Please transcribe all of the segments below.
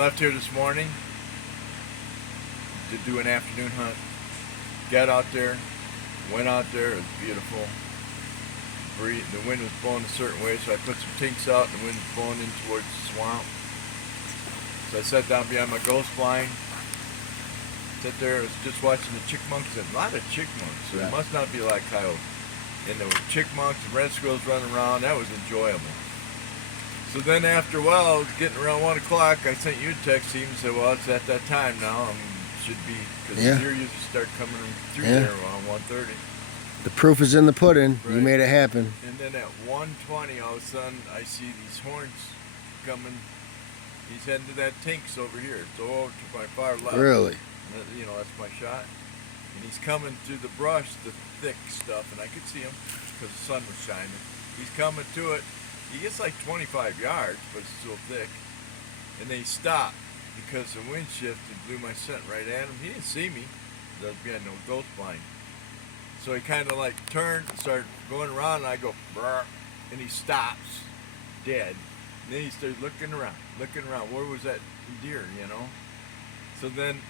left here this morning to do an afternoon hunt. Got out there, went out there, it was beautiful. The wind was blowing a certain way, so I put some tinks out and the wind was blowing in towards the swamp. So I sat down behind my ghost blind, sat there, I was just watching the chipmunks, and a lot of chipmunks, so it must not be like coyotes. And there were chipmunks and red squirrels running around, that was enjoyable. So then after a while, getting around 1 o'clock, I sent you a text even and said, well, it's at that time now, should be, because the deer usually start coming through there around 1:30. The proof is in the pudding. Right. You made it happen. And then at 1:20, all of a sudden, I see these horns coming. He's heading to that tinks over here. So over to my far left. Really? You know, that's my shot. And he's coming through the brush, the thick stuff, and I could see him because the sun was shining. He's coming to it. He gets like 25 yards, but it's still thick. And then he stopped because the wind shifted, blew my scent right at him. He didn't see me. I was behind no ghost blind. So he kind of like turned and started going around, and I go, brr, and he stops, dead. And then he started looking around. Where was that deer, you know? So then,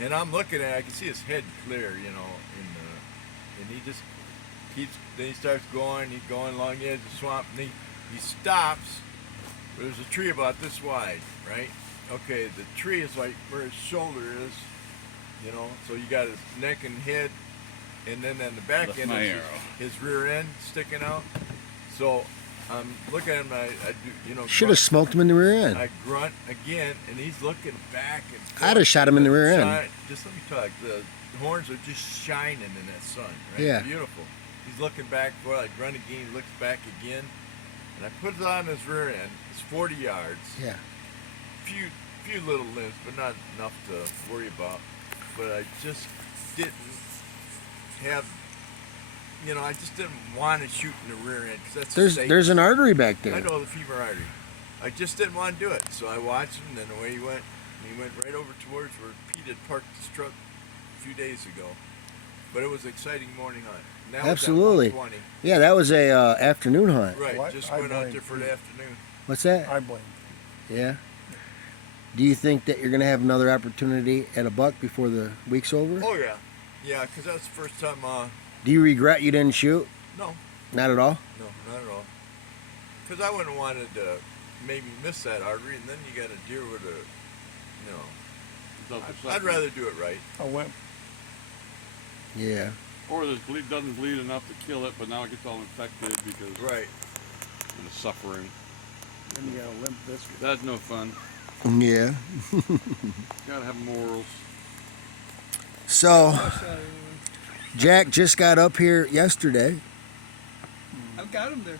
and I'm looking at it, I can see his head clear, you know, and he just keeps, then he starts going, he's going along the edge of the swamp, and he stops. There's a tree about this wide, right? Okay, the tree is like where his shoulder is, you know, so you got his neck and head, and then on the back end is his rear end sticking out. So I'm looking at him, I do, you know. Should have smoked him in the rear end. I grunt again, and he's looking back. And I'd have shot him in the rear end. Just let me talk. The horns are just shining in that sun, right? Yeah. Beautiful. He's looking back, for I grunt again, he looks back again, and I put it on his rear end. It's 40 yards. Yeah. Few little limbs, but not enough to worry about. But I just didn't have, you know, I just didn't want to shoot in the rear end because that's there's an artery back there. I know, the femur artery. I just didn't want to do it, so I watched him, and then away he went. And he went right over towards where Pete had parked his truck a few days ago. But it was an exciting morning hunt. Now Absolutely. Yeah, that was a afternoon hunt. Right, just went out there for the afternoon. What's that? I blame. Yeah. Do you think that you're going to have another opportunity at a buck before the week's over? Oh, yeah. Yeah, because that's the first time. Do you regret you didn't shoot? No. Not at all? No, not at all. Because I wouldn't have wanted to maybe miss that artery, and then you got a deer with a, you know. I'd rather do it right. I went. Yeah. Or it doesn't bleed enough to kill it, but now it gets all infected because and the suffering. Then you got a limp biscuit. That's no fun. Yeah. Gotta have morals. So, Jack just got up here yesterday. I've got him there.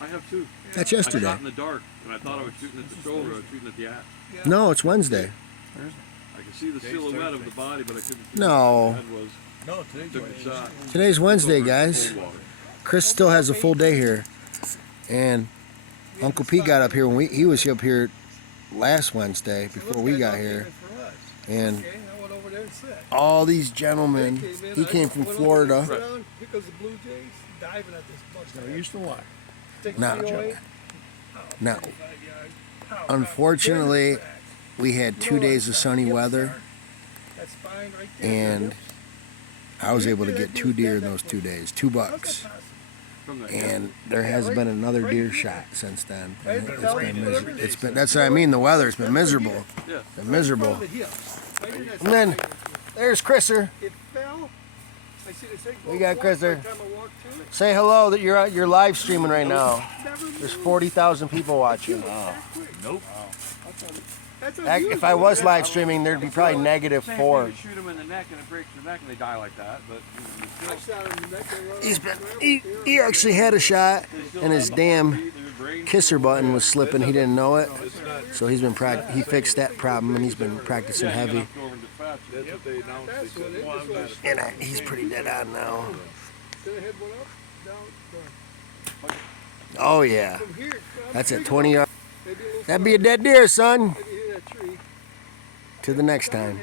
I have too. That's yesterday. I shot in the dark, and I thought I was shooting at the shoulder. I was shooting at the ass. No, it's Wednesday. I could see the silhouette of the body, but I couldn't see No. what the head was. No, today's Took a shot. Today's Wednesday, guys. Chris still has a full day here. And Uncle Pete got up here when he was up here last Wednesday before we got here. And all these gentlemen, he came from Florida. Here goes the Blue Jays diving at this buck. I used to watch. Now, unfortunately, we had 2 days of sunny weather, and I was able to get 2 deer in those 2 days, 2 bucks. And there has been another deer shot since then. And it's been that's what I mean. The weather's been miserable. Been miserable. And then there's Chriser. We got Chriser. Say hello. That you're live streaming right now. There's 40,000 people watching. Nope. If I was live streaming, there'd be probably -4. You shoot them in the neck and it breaks their neck and they die like that. But he actually had a shot, and his damn kisser button was slipping. He didn't know it, so he's been he fixed that problem, and he's been practicing heavy. And he's pretty dead on now. Oh yeah, that's at 20 yards. That'd be a dead deer, son. To the next time.